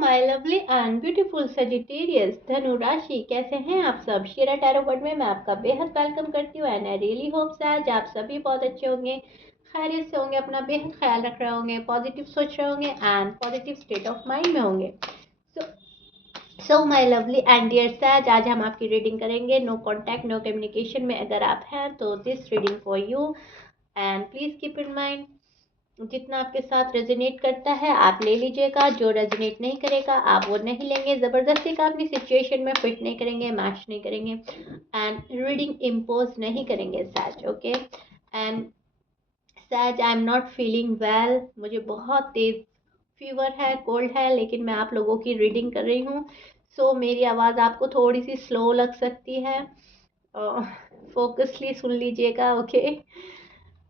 My lovely and beautiful Sagittarius धनु राशि, कैसे हैं आप सब। शीरा टैरो वर्ड में मैं आपका बेहद वेलकम करती हूँ एंड आई रियली होप्स आज आप सभी बहुत अच्छे होंगे, खैरियत से होंगे, अपना बेहद ख्याल रख रहे होंगे, पॉजिटिव सोच रहे होंगे and positive state of mind में होंगे। So my lovely and dear sages, आज हम आपकी रीडिंग करेंगे नो कॉन्टैक्ट नो कम्युनिकेशन में। अगर आप हैं तो this reading for you and please keep in mind जितना आपके साथ रेजोनेट करता है आप ले लीजिएगा, जो रेजोनेट नहीं करेगा आप वो नहीं लेंगे। ज़बरदस्ती का अपनी सिचुएशन में फिट नहीं करेंगे, मैच नहीं करेंगे एंड रीडिंग इम्पोज नहीं करेंगे सैज। Okay and sages, I am not feeling well, मुझे बहुत तेज फीवर है, कोल्ड है, लेकिन मैं आप लोगों की रीडिंग कर रही हूँ। सो मेरी आवाज़ आपको थोड़ी सी स्लो लग सकती है, फोकसली सुन लीजिएगा। ओके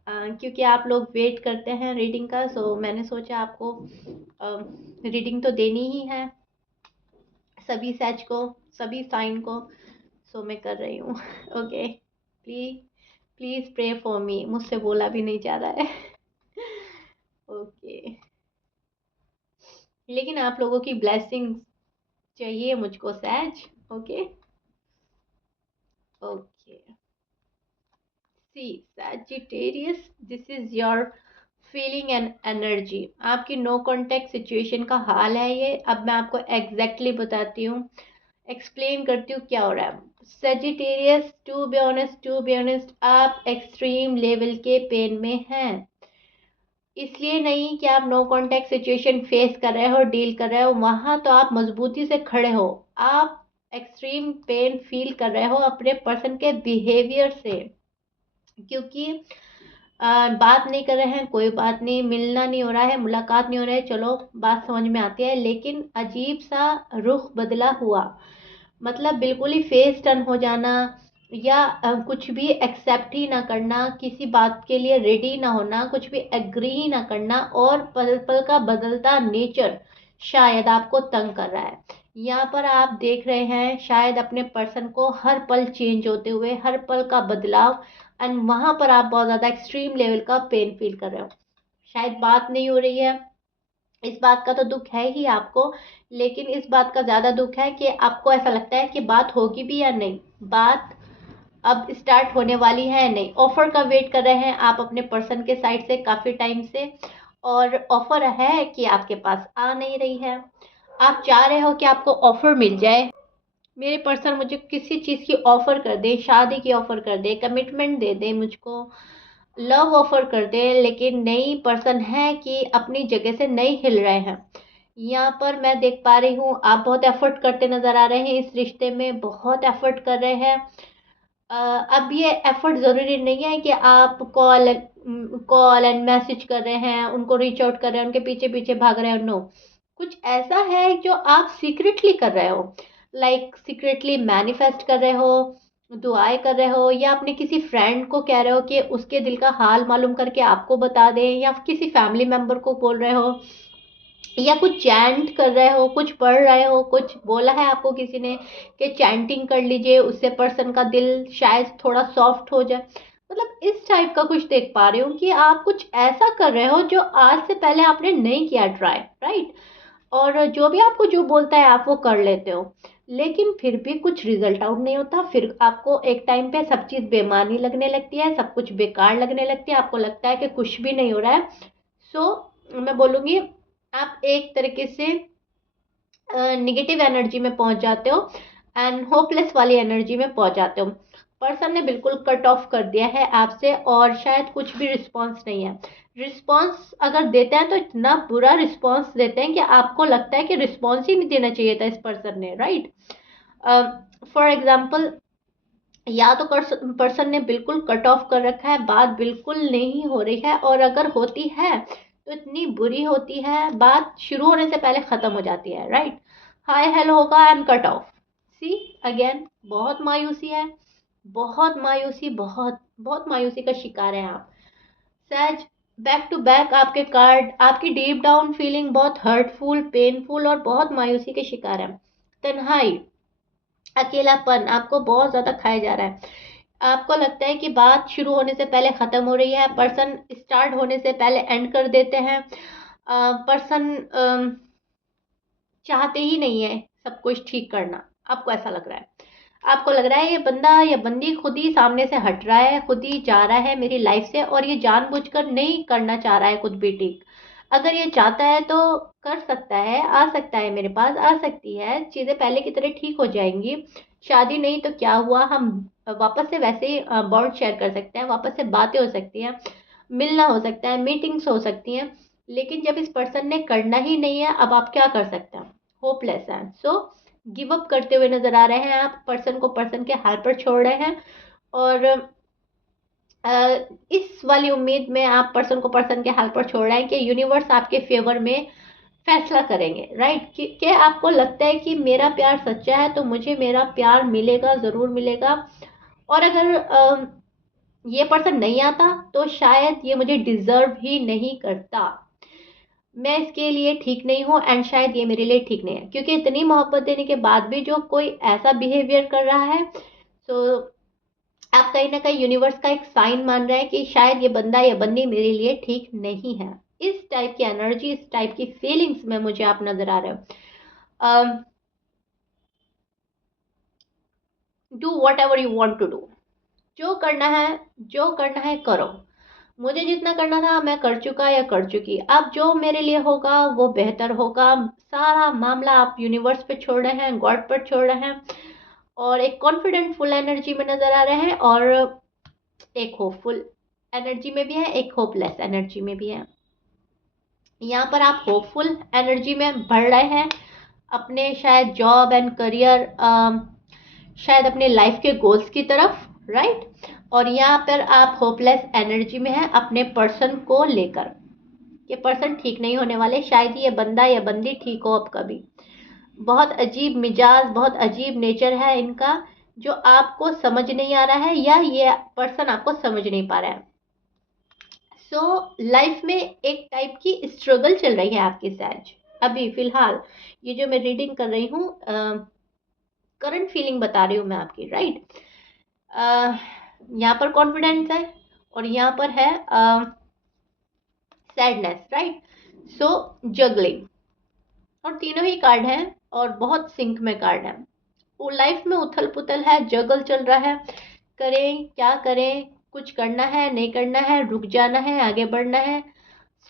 क्योंकि आप लोग वेट करते हैं रीडिंग का, सो मैंने सोचा आपको रीडिंग तो देनी ही है सभी सैच को, सभी साइन को, सो मैं कर रही हूँ। Okay please please pray for me, मुझसे बोला भी नहीं जा रहा है। ओके लेकिन आप लोगों की ब्लेसिंग चाहिए मुझको सैच। Okay okay see Sagittarius, this is your feeling and energy. आपकी नो कॉन्टेक्ट सिचुएशन का हाल है ये। अब मैं आपको एग्जैक्टली बताती हूँ, एक्सप्लेन करती हूँ क्या हो रहा है। सेजिटेरियस, टू बी ऑनेस्ट आप एक्सट्रीम लेवल के पेन में हैं। इसलिए नहीं कि आप नो कॉन्टैक्ट सिचुएशन फेस कर रहे हो, डील कर रहे हो, वहाँ तो आप मजबूती से खड़े हो। आप एक्सट्रीम पेन फील कर रहे हो अपने पर्सन के बिहेवियर से, क्योंकि बात नहीं कर रहे हैं, कोई बात नहीं, मिलना नहीं हो रहा है, मुलाकात नहीं हो रहा है, चलो बात समझ में आती है, लेकिन अजीब सा रुख बदला हुआ, मतलब बिल्कुल ही फेस टर्न हो जाना, या कुछ भी एक्सेप्ट ही ना करना, किसी बात के लिए रेडी ना होना, कुछ भी एग्री ही ना करना, और पल पल का बदलता नेचर शायद आपको तंग कर रहा है। यहाँ पर आप देख रहे हैं शायद अपने पर्सन को हर पल चेंज होते हुए, हर पल का बदलाव, एंड वहाँ पर आप बहुत ज़्यादा एक्सट्रीम लेवल का पेन फील कर रहे हो। शायद बात नहीं हो रही है, इस बात का तो दुख है ही आपको, लेकिन इस बात का ज़्यादा दुख है कि आपको ऐसा लगता है कि बात होगी भी या नहीं, बात अब स्टार्ट होने वाली है या नहीं। ऑफर का वेट कर रहे हैं आप अपने पर्सन के साइड से काफ़ी टाइम से, और ऑफर है कि आपके पास आ नहीं रही है। आप चाह रहे हो कि आपको ऑफर मिल जाए, मेरे पर्सन मुझे किसी चीज़ की ऑफर कर दे, शादी की ऑफर कर दे, कमिटमेंट दे दे, मुझको लव ऑफर कर दे, लेकिन नई पर्सन है कि अपनी जगह से नहीं हिल रहे हैं। यहाँ पर मैं देख पा रही हूँ आप बहुत एफर्ट करते नजर आ रहे हैं, इस रिश्ते में बहुत एफर्ट कर रहे हैं। अब ये एफर्ट ज़रूरी नहीं है कि आप कॉल एंड मैसेज कर रहे हैं, उनको रीच आउट कर रहे हैं, उनके पीछे पीछे भाग रहे हो, नो। कुछ ऐसा है जो आप सीक्रेटली कर रहे हो, लाइक सीक्रेटली मैनिफेस्ट कर रहे हो, दुआएं कर रहे हो, या अपने किसी फ्रेंड को कह रहे हो कि उसके दिल का हाल मालूम करके आपको बता दे, या किसी फैमिली मेम्बर को बोल रहे हो, या कुछ चैंट कर रहे हो, कुछ पढ़ रहे हो, कुछ बोला है आपको किसी ने कि चैंटिंग कर लीजिए, उससे पर्सन का दिल शायद थोड़ा सॉफ्ट हो जाए। मतलब इस टाइप का कुछ देख पा रही हूँ कि आप कुछ ऐसा कर रहे हो जो आज से पहले आपने नहीं किया ट्राई, राइट। और जो भी आपको जो बोलता है आप वो कर लेते हो, लेकिन फिर भी कुछ रिजल्ट आउट नहीं होता। फिर आपको एक टाइम पे सब चीज़ बेमानी लगने लगती है, सब कुछ बेकार लगने लगती है, आपको लगता है कि कुछ भी नहीं हो रहा है। मैं बोलूँगी आप एक तरीके से निगेटिव एनर्जी में पहुंच जाते हो एंड होपलेस वाली एनर्जी में पहुंच जाते हो। पर्सन ने बिल्कुल कट ऑफ कर दिया है आपसे, और शायद कुछ भी रिस्पॉन्स नहीं है। रिस्पॉन्स अगर देते हैं तो इतना बुरा रिस्पॉन्स देते हैं कि आपको लगता है कि रिस्पॉन्स ही नहीं देना चाहिए था इस पर्सन ने, राइट। फॉर एग्जाम्पल, या तो पर्सन ने बिल्कुल कट ऑफ कर रखा है, बात बिल्कुल नहीं हो रही है, और अगर होती है तो इतनी बुरी होती है, बात शुरू होने से पहले ख़त्म हो जाती है, राइट। हाय हेलो होगा and cut off. See again, बहुत मायूसी है, बहुत मायूसी, बहुत बहुत मायूसी का शिकार हैं आप सहज। बैक टू बैक आपके कार्ड, आपकी डीप डाउन फीलिंग बहुत हर्टफुल, पेनफुल और बहुत मायूसी के शिकार है। तन्हाई, अकेलापन आपको बहुत ज़्यादा खाया जा रहा है। आपको लगता है कि बात शुरू होने से पहले ख़त्म हो रही है, पर्सन स्टार्ट होने से पहले एंड कर देते हैं। पर्सन चाहते ही नहीं है सब कुछ ठीक करना, आपको ऐसा लग रहा है। आपको लग रहा है ये बंदा या बंदी खुद ही सामने से हट रहा है, खुद ही जा रहा है मेरी लाइफ से, और ये जानबूझकर नहीं करना चाह रहा है कुछ भी ठीक। अगर ये चाहता है तो कर सकता है, आ सकता है, मेरे पास आ सकती है, चीज़ें पहले की तरह ठीक हो जाएंगी। शादी नहीं तो क्या हुआ, हम वापस से वैसे ही बॉन्ड शेयर कर सकते हैं, वापस से बातें हो सकती हैं, मिलना हो सकता है, मीटिंग्स हो सकती हैं। लेकिन जब इस पर्सन ने करना ही नहीं है, अब आप क्या कर सकते हैं? होपलेस हैं। सो गिव अप करते हुए नजर आ रहे हैं आप, पर्सन को पर्सन के हाल पर छोड़ रहे हैं। और इस वाली उम्मीद में आप पर्सन को पर्सन के हाल पर छोड़ रहे हैं कि यूनिवर्स आपके फेवर में फैसला करेंगे, राइट? कि आपको लगता है कि मेरा प्यार सच्चा है तो मुझे मेरा प्यार मिलेगा, ज़रूर मिलेगा। और अगर ये पर्सन नहीं आता तो शायद ये मुझे डिजर्व ही नहीं करता, मैं इसके लिए ठीक नहीं हूँ, एंड शायद ये मेरे लिए ठीक नहीं है, क्योंकि इतनी मोहब्बत देने के बाद भी जो कोई ऐसा बिहेवियर कर रहा है, तो आप कहीं ना कहीं यूनिवर्स का एक साइन मान रहे हैं कि शायद ये बंदा या बंदी मेरे लिए ठीक नहीं है। इस टाइप की एनर्जी, इस टाइप की फीलिंग्स में मुझे आप नजर आ रहे हो। Do whatever you want to do, जो करना है, जो करना है करो। मुझे जितना करना था मैं कर चुका या कर चुकी, अब जो मेरे लिए होगा वो बेहतर होगा। सारा मामला आप यूनिवर्स पे छोड़ रहे हैं, गॉड पर छोड़ रहे हैं, और एक कॉन्फिडेंट फुल एनर्जी में नजर आ रहे हैं, और एक होपफुल एनर्जी में भी है, एक होपलेस एनर्जी में भी है। यहाँ पर आप होपफुल एनर्जी में बढ़ रहे हैं, अपने शायद जॉब एंड करियर, शायद अपने लाइफ के गोल्स की तरफ, राइट? और यहाँ पर आप होपलेस एनर्जी में हैं अपने पर्सन को लेकर। ये पर्सन ठीक नहीं होने वाले, शायद ये बंदा या बंदी ठीक हो अब कभी। बहुत अजीब मिजाज, बहुत अजीब नेचर है इनका, जो आपको समझ नहीं आ रहा है, या ये पर्सन आपको समझ नहीं पा रहा है। सो लाइफ में एक टाइप की स्ट्रगल चल रही है आपके साथ अभी फिलहाल। ये जो मैं रीडिंग कर रही हूँ, करंट फीलिंग बता रही हूँ मैं आपकी, राइट? यहाँ पर कॉन्फिडेंस है, और यहाँ पर है सैडनेस, राइट? सो जगलिंग, और तीनों ही कार्ड हैं, और बहुत सिंक में कार्ड हैं। वो लाइफ में उथल पुथल है, जगल चल रहा है, करें क्या करें, कुछ करना है नहीं करना है, रुक जाना है आगे बढ़ना है,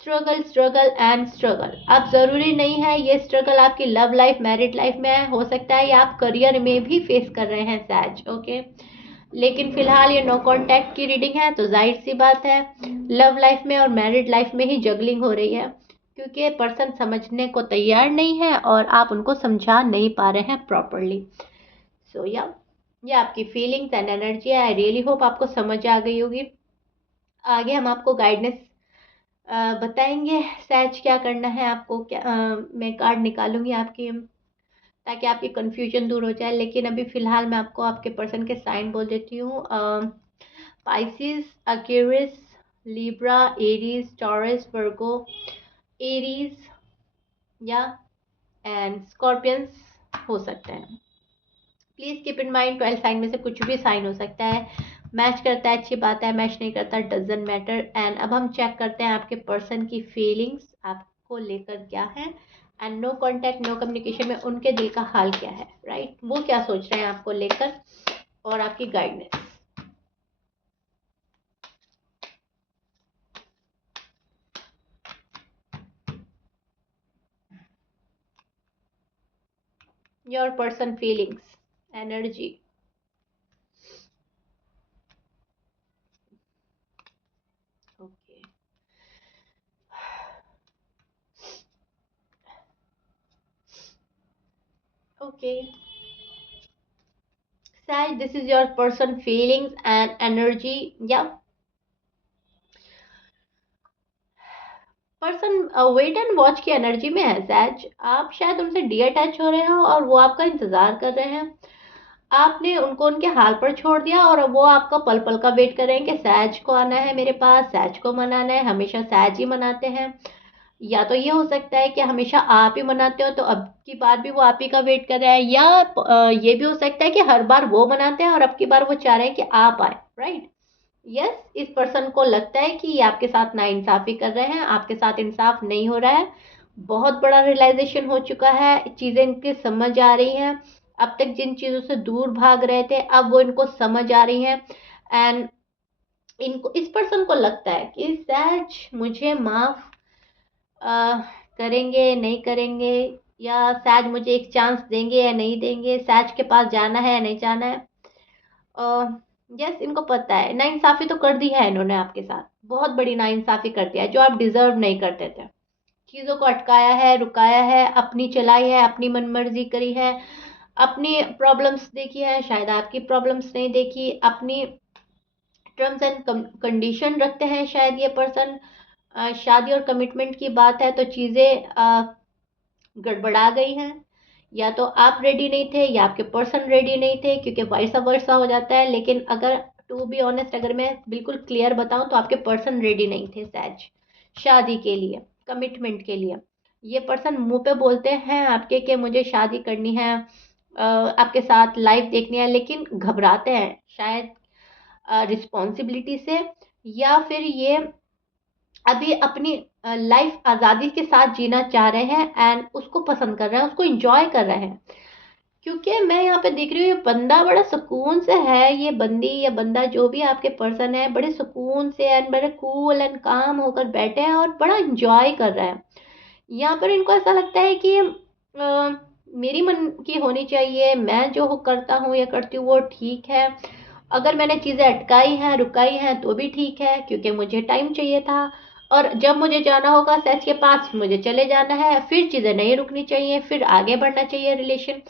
स्ट्रगल स्ट्रगल एंड स्ट्रगल। अब ज़रूरी नहीं है ये स्ट्रगल आपकी लव लाइफ, मैरिड लाइफ में है, हो सकता है ये आप करियर में भी फेस कर रहे हैं सैज, ओके? लेकिन फिलहाल ये नो कांटेक्ट की रीडिंग है, तो जाहिर सी बात है लव लाइफ में और मैरिड लाइफ में ही जगलिंग हो रही है, क्योंकि पर्सन समझने को तैयार नहीं है और आप उनको समझा नहीं पा रहे हैं प्रॉपरली। सो या ये आपकी फीलिंग्स एंड एनर्जी है। आई रियली होप आपको समझ आ गई होगी। आगे हम आपको गाइडेंस बताएंगे, सैच क्या करना है आपको, क्या मैं कार्ड निकालूंगी आपकी, ताकि आपकी कंफ्यूजन दूर हो जाए। लेकिन अभी फ़िलहाल मैं आपको आपके पर्सन के साइन बोल देती हूँ। Pisces, Aquarius, Libra, Aries, Taurus, Virgo, Aries, या एंड स्कॉर्पियंस हो सकते हैं। Please keep in mind 12 sign में से कुछ भी साइन हो सकता है। मैच करता है अच्छी बात है, मैच नहीं करता डजंट मैटर। एंड अब हम चेक करते हैं आपके पर्सन की फीलिंग्स आपको लेकर क्या है, and no contact, no communication में उनके दिल का हाल क्या है, राइट? वो क्या सोच रहे हैं आपको लेकर, और आपकी guidance. Your person feelings, energy. Okay, okay Saj, this is your person feelings and energy. Yeah, person wait and watch की एनर्जी में है सैज। आप शायद उनसे डी अटैच हो रहे हो और वो आपका इंतजार कर रहे हैं। आपने उनको उनके हाल पर छोड़ दिया, और अब वो आपका पल पल का वेट कर रहे हैं कि सैज को आना है मेरे पास, सैज को मनाना है। हमेशा सैज ही मनाते हैं, या तो ये हो सकता है कि हमेशा आप ही मनाते हो तो अब की बार भी वो आप ही का वेट कर रहा है, या ये भी हो सकता है कि हर बार वो मनाते हैं और अब की बार वो चाह रहे हैं कि आप आए, राइट? यस, इस पर्सन को लगता है कि ये आपके साथ नाइंसाफी कर रहे हैं, आपके साथ इंसाफ नहीं हो रहा है। बहुत बड़ा रियलाइजेशन हो चुका है, चीज़ें इनकी समझ आ रही हैं। अब तक जिन चीज़ों से दूर भाग रहे थे अब वो इनको समझ आ रही हैं। एंड इनको, इस पर्सन को लगता है कि सहज मुझे माफ करेंगे नहीं करेंगे, या सहज मुझे एक चांस देंगे या नहीं देंगे, सहज के पास जाना है या नहीं जाना है। यस, इनको पता है नाइंसाफी तो कर दी है इन्होंने आपके साथ, बहुत बड़ी नाइंसाफी कर दिया है जो आप डिजर्व नहीं करते थे। चीज़ों को अटकाया है, रुकाया है, अपनी चलाई है, अपनी मनमर्जी करी है, अपनी प्रॉब्लम्स देखी है, शायद आपकी प्रॉब्लम्स नहीं देखी, अपनी टर्म्स एंड कंडीशन रखते हैं शायद ये पर्सन। शादी और कमिटमेंट की बात है तो चीज़ें गड़बड़ा गई हैं, या तो आप रेडी नहीं थे या आपके पर्सन रेडी नहीं थे, क्योंकि वाइसा वर्सा हो जाता है। लेकिन अगर टू बी ऑनेस्ट, अगर मैं बिल्कुल क्लियर बताऊं तो आपके पर्सन रेडी नहीं थे सहज, शादी के लिए, कमिटमेंट के लिए। ये पर्सन मुंह पे बोलते हैं आपके कि मुझे शादी करनी है, आपके साथ लाइफ देखनी है, लेकिन घबराते हैं शायद रिस्पॉन्सिबिलिटी से, या फिर ये अभी अपनी लाइफ आज़ादी के साथ जीना चाह रहे हैं एंड उसको पसंद कर रहे हैं, उसको इंजॉय कर रहे हैं। क्योंकि मैं यहाँ पे देख रही हूँ ये बंदा बड़ा सुकून से है, ये बंदी या बंदा जो भी आपके पर्सन है बड़े सुकून से एंड बड़े कूल एंड काम होकर बैठे हैं और बड़ा इंजॉय कर रहे हैं। यहाँ पर इनको ऐसा लगता है कि मेरी मन की होनी चाहिए, मैं जो करता हूँ या करती हूँ वो ठीक है। अगर मैंने चीज़ें अटकाई हैं रुकाई हैं तो भी ठीक है, क्योंकि मुझे टाइम चाहिए था। और जब मुझे जाना होगा सच के पास मुझे चले जाना है, फिर चीज़ें नहीं रुकनी चाहिए, फिर आगे बढ़ना चाहिए रिलेशन।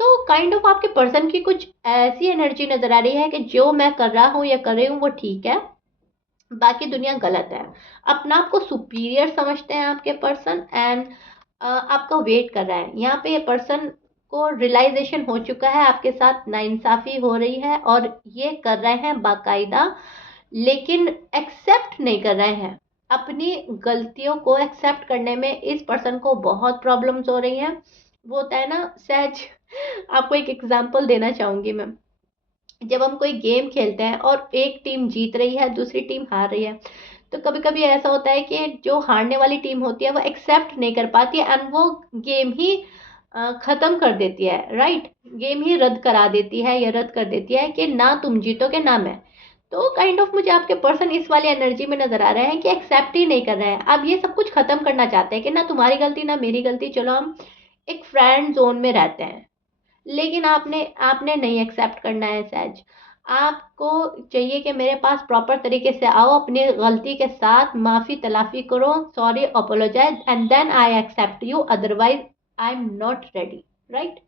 सो काइंड ऑफ आपके पर्सन की कुछ ऐसी एनर्जी नज़र आ रही है कि जो मैं कर रहा हूँ या कर रही हूँ वो ठीक है, बाकी दुनिया गलत है। अपना आप को सुपीरियर समझते हैं आपके पर्सन एंड आपका वेट कर रहा है। यहाँ पे ये पर्सन को रियलाइजेशन हो चुका है आपके साथ नाइंसाफी हो रही है और ये कर रहे हैं बाकायदा, लेकिन एक्सेप्ट नहीं कर रहे हैं। अपनी गलतियों को एक्सेप्ट करने में इस पर्सन को बहुत प्रॉब्लम्स हो रही हैं। वो होता है ना सहज, आपको एक एग्जांपल देना चाहूंगी मैं। जब हम कोई गेम खेलते हैं और एक टीम जीत रही है दूसरी टीम हार रही है, तो कभी कभी ऐसा होता है कि जो हारने वाली टीम होती है वो एक्सेप्ट नहीं कर पाती है एंड वो गेम ही खत्म कर देती है, राइट। गेम ही रद्द करा देती है या रद्द कर देती है कि ना तुम जीतोगे ना मैं। तो काइंड ऑफ मुझे आपके पर्सन इस वाली एनर्जी में नजर आ रहे हैं कि एक्सेप्ट ही नहीं कर रहे हैं। अब ये सब कुछ खत्म करना चाहते हैं कि ना तुम्हारी गलती ना मेरी गलती, चलो हम एक फ्रेंड जोन में रहते हैं। लेकिन आपने आपने नहीं एक्सेप्ट करना है सहज। आपको चाहिए कि मेरे पास प्रॉपर तरीके से आओ, अपनी गलती के साथ माफ़ी तलाफ़ी करो, sorry apologize and then I accept you, otherwise I am not ready, right.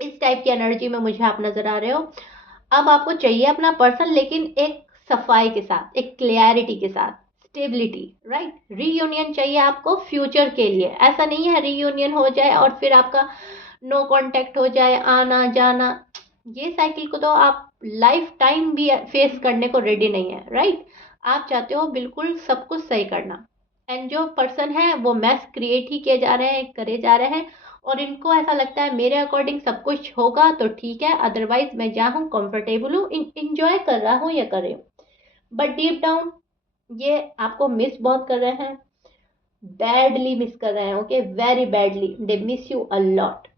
इस टाइप की एनर्जी में मुझे आप नज़र आ रहे हो। अब आपको चाहिए अपना पर्सन, लेकिन एक सफाई के साथ, एक क्लियरिटी के साथ, स्टेबिलिटी, राइट। रीयूनियन चाहिए आपको फ्यूचर के लिए। ऐसा नहीं है रीयूनियन हो जाए और फिर आपका नो कांटेक्ट हो जाए, आना जाना, ये साइकिल को तो आप लाइफ टाइम भी फेस करने को रेडी नहीं है, राइट। आप चाहते हो बिल्कुल सब कुछ सही करना, एंड जो पर्सन है वो मैस क्रिएट ही किए जा रहे हैं, करे जा रहे हैं। और इनको ऐसा लगता है मेरे अकॉर्डिंग सब कुछ होगा तो ठीक है, अदरवाइज मैं जहाँ हूँ कंफर्टेबल हूँ, इंजॉय कर रहा हूँ या कर रही हूँ। बट डीप डाउन ये आपको मिस बहुत कर रहे हैं, बैडली मिस कर रहे हैं, okay, very badly, they miss you a lot.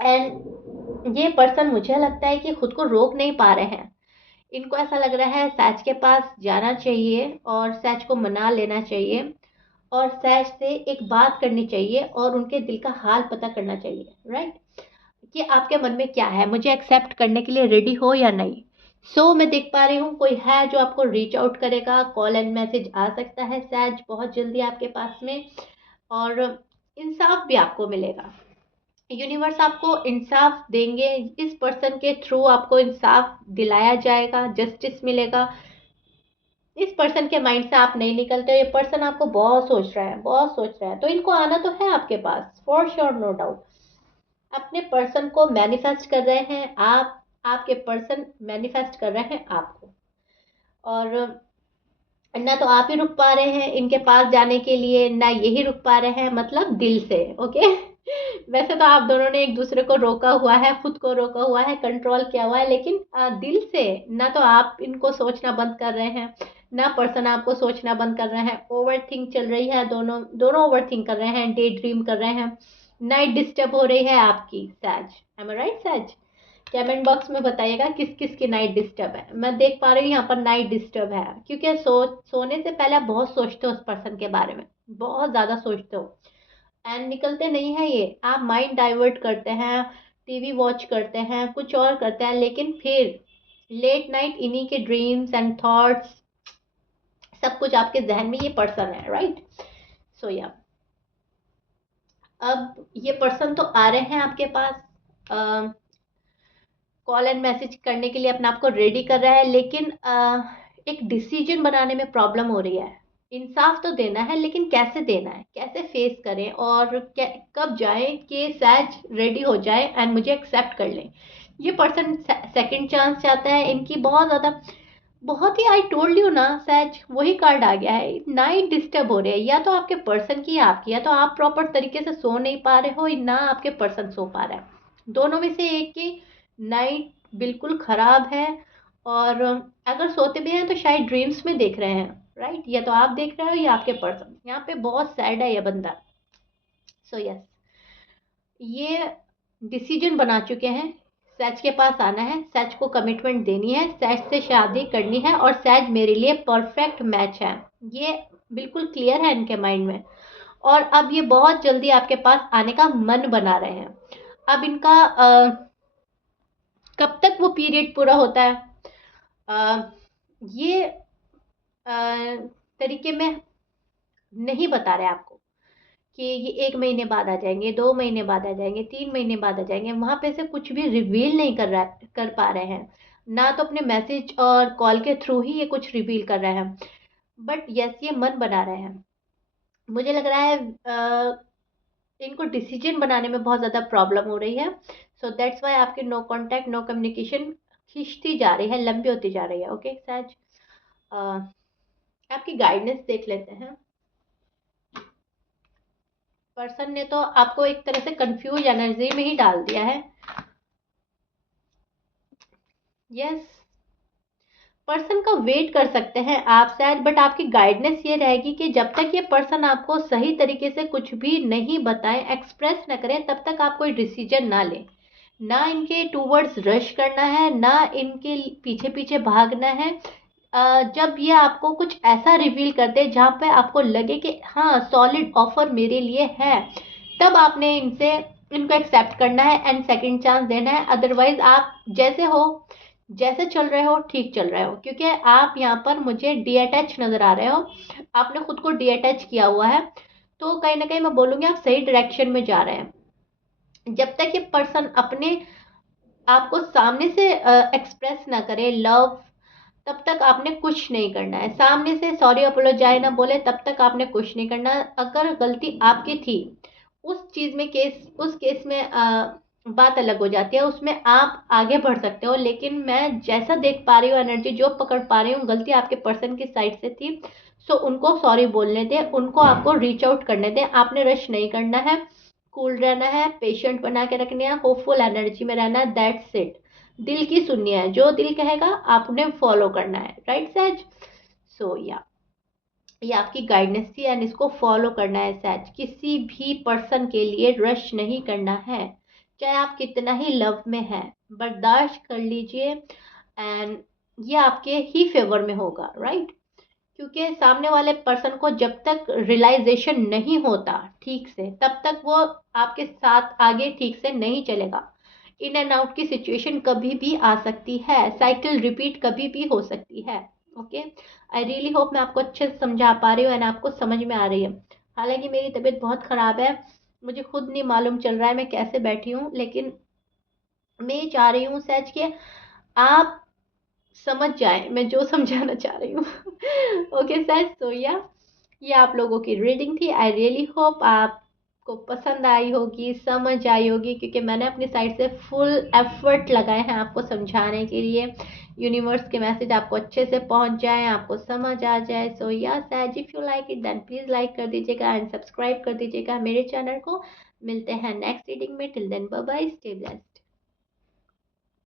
And ये पर्सन मुझे लगता है कि खुद को रोक नहीं पा रहे हैं। इनको ऐसा लग रहा है सैच के पास जाना चाहिए और सैच को मना लेना चाहिए और सैच से एक बात करनी चाहिए और उनके दिल का हाल पता करना चाहिए, राइट। कि आपके मन में क्या है, मुझे एक्सेप्ट करने के लिए रेडी हो या नहीं। सो मैं देख पा रही हूँ कोई है जो आपको रीच आउट करेगा, कॉल एंड मैसेज आ सकता है सैच बहुत जल्दी आपके पास में। और इंसाफ भी आपको मिलेगा, यूनिवर्स आपको इंसाफ देंगे, इस पर्सन के थ्रू आपको इंसाफ दिलाया जाएगा, जस्टिस मिलेगा। इस पर्सन के माइंड से आप नहीं निकलते, ये पर्सन आपको बहुत सोच रहा है, बहुत सोच रहा है, तो इनको आना तो है आपके पास फॉर श्योर, नो डाउट। अपने पर्सन को मैनिफेस्ट कर रहे हैं आप, आपके पर्सन मैनिफेस्ट कर रहे हैं आपको। और ना तो आप ही रुक पा रहे हैं इनके पास जाने के लिए, ना यही रुक पा रहे हैं, मतलब दिल से, ओके। वैसे तो आप दोनों ने एक दूसरे को रोका हुआ है, खुद को रोका हुआ है, कंट्रोल किया हुआ है, लेकिन दिल से ना तो आप इनको सोचना बंद कर रहे हैं, ना पर्सन आपको सोचना बंद कर रहे हैं, ओवर थिंक चल रही है, दोनों दोनों ओवर थिंक कर रहे हैं, डे ड्रीम कर रहे हैं, नाइट डिस्टर्ब हो रही है आपकी सैज। एम आई राइट सैज? कमेंट बॉक्स में बताइएगा किस किस की नाइट डिस्टर्ब है। मैं देख पा रही हूँ यहाँ पर नाइट डिस्टर्ब है, क्योंकि सोने से पहले आप बहुत सोचते हो उस पर्सन के बारे में, बहुत ज़्यादा सोचते हो, एंड निकलते नहीं है ये। आप माइंड डाइवर्ट करते हैं, टीवी वॉच करते हैं, कुछ और करते हैं, लेकिन फिर लेट नाइट इन्हीं के ड्रीम्स एंड थॉट्स, सब कुछ आपके जहन में ये पर्सन है, राइट? सो या अब ये पर्सन तो आ रहे हैं आपके पास, कॉल एंड मैसेज करने के लिए अपने आप को रेडी कर रहा है, लेकिन एक डिसीजन बनाने में प्रॉब्लम हो रही है। इंसाफ तो देना है, लेकिन कैसे देना है, कैसे फेस करें, और कब जाए कि सहज रेडी हो जाए एंड मुझे एक्सेप्ट कर लें। ये पर्सन सेकंड चांस चाहता है, इनकी बहुत ज़्यादा, बहुत ही, आई टोल्ड यू ना सहज, वही कार्ड आ गया है, नाइट डिस्टर्ब हो रही है, या तो आपके पर्सन की आपकी, या तो आप प्रॉपर तरीके से सो नहीं पा रहे हो, ना आपके पर्सन सो पा रहा है, दोनों में से एक की नाइट बिल्कुल खराब है। और अगर सोते भी हैं तो शायद ड्रीम्स में देख रहे हैं, राइट? या तो आप देख रहे हो या आपके पर्सन। यहाँ पे बहुत सैड है ये बंदा। सो यस, ये डिसीजन बना चुके हैं, सच के पास आना है, सच को कमिटमेंट देनी है, सच से शादी करनी है, और सच मेरे लिए परफेक्ट मैच है, ये बिल्कुल क्लियर है इनके माइंड में। और अब ये बहुत जल्दी आपके पास आने का मन बना रहे हैं। अब इनका कब तक वो पीरियड पूरा होता है, ये तरीके में नहीं बता रहे आपको कि ये 1 महीने बाद आ जाएंगे, 2 महीने बाद आ जाएंगे, 3 महीने बाद आ जाएंगे, वहां पे से कुछ भी रिवील नहीं कर पा रहे हैं, ना तो अपने मैसेज और कॉल के थ्रू ही ये कुछ रिवील कर रहे हैं। बट यस, ये मन बना रहे हैं। मुझे लग रहा है इनको डिसीजन बनाने में बहुत ज़्यादा प्रॉब्लम हो रही है। सो दैट्स वाई आपकी नो कांटेक्ट, नो कम्युनिकेशन खिंचती जा रही है, लंबी होती जा रही है। ओके सहज, आपकी गाइडेंस देख लेते हैं। पर्सन ने तो आपको एक तरह से कंफ्यूज एनर्जी में ही डाल दिया है। यस, पर्सन का वेट कर सकते हैं आप शायद, बट आपकी गाइडेंस ये रहेगी कि जब तक ये पर्सन आपको सही तरीके से कुछ भी नहीं बताए, एक्सप्रेस ना करें, तब तक आप कोई डिसीजन ना लें। ना इनके टूवर्ड्स रश करना है, ना इनके पीछे पीछे भागना है। जब ये आपको कुछ ऐसा रिवील कर दे जहाँ पे आपको लगे कि हाँ, सॉलिड ऑफर मेरे लिए है, तब आपने इनको एक्सेप्ट करना है एंड सेकंड चांस देना है। अदरवाइज आप जैसे हो, जैसे चल रहे हो, ठीक चल रहे हो, क्योंकि आप यहाँ पर मुझे डी अटैच नज़र आ रहे हो, आपने खुद को डी अटैच किया हुआ है। तो कहीं ना कहीं मैं बोलूँगी आप सही डायरेक्शन में जा रहे हैं। जब तक ये पर्सन अपने आपको सामने से एक्सप्रेस ना करे लव, तब तक आपने कुछ नहीं करना है। सामने से सॉरी अपोलोजाइज ना बोले, तब तक आपने कुछ नहीं करना। अगर गलती आपकी थी उस चीज़ में, उस केस में बात अलग हो जाती है, उसमें आप आगे बढ़ सकते हो। लेकिन मैं जैसा देख पा रही हूँ, एनर्जी जो पकड़ पा रही हूँ, गलती आपके पर्सन की साइड से थी। सो उनको सॉरी बोलने दें, उनको आपको रीच आउट करने दें, आपने रश नहीं करना है, कूल रहना है, पेशेंट बना के रखने है, होपफुल एनर्जी में रहना है, दैट्स इट। दिल की सुननी है, जो दिल कहेगा आपने फॉलो करना है, राइट सहज? सो या ये आपकी गाइडेंस थी एंड इसको फॉलो करना है सहज। किसी भी पर्सन के लिए रश नहीं करना है, चाहे आप कितना ही लव में हैं, बर्दाश्त कर लीजिए एंड ये आपके ही फेवर में होगा, राइट? क्योंकि सामने वाले पर्सन को जब तक रियलाइजेशन नहीं होता ठीक से, तब तक वो आपके साथ आगे ठीक से नहीं चलेगा। इन एंड आउट की सिचुएशन कभी भी आ सकती है, साइकिल रिपीट कभी भी हो सकती है। ओके, आई रियली होप मैं आपको अच्छे से समझा पा रही हूँ एंड आपको समझ में आ रही है। हालांकि मेरी तबीयत बहुत ख़राब है, मुझे खुद नहीं मालूम चल रहा है मैं कैसे बैठी हूँ, लेकिन मैं ये चाह रही हूँ सच के आप समझ जाए मैं जो समझाना चाह रही हूँ। ओके सर, सो या ये आप लोगों की रीडिंग थी। आई रियली होप आपको पसंद आई होगी, समझ आई होगी, क्योंकि मैंने अपनी साइड से फुल एफर्ट लगाए हैं आपको समझाने के लिए। यूनिवर्स के मैसेज आपको अच्छे से पहुंच जाए, आपको समझ आ जाए। So yes, as if you like it then please like कर दीजिएगा एंड सब्सक्राइब कर दीजिएगा मेरे चैनल को। मिलते हैं नेक्स्ट रीडिंग में, till then bye bye, stay blessed.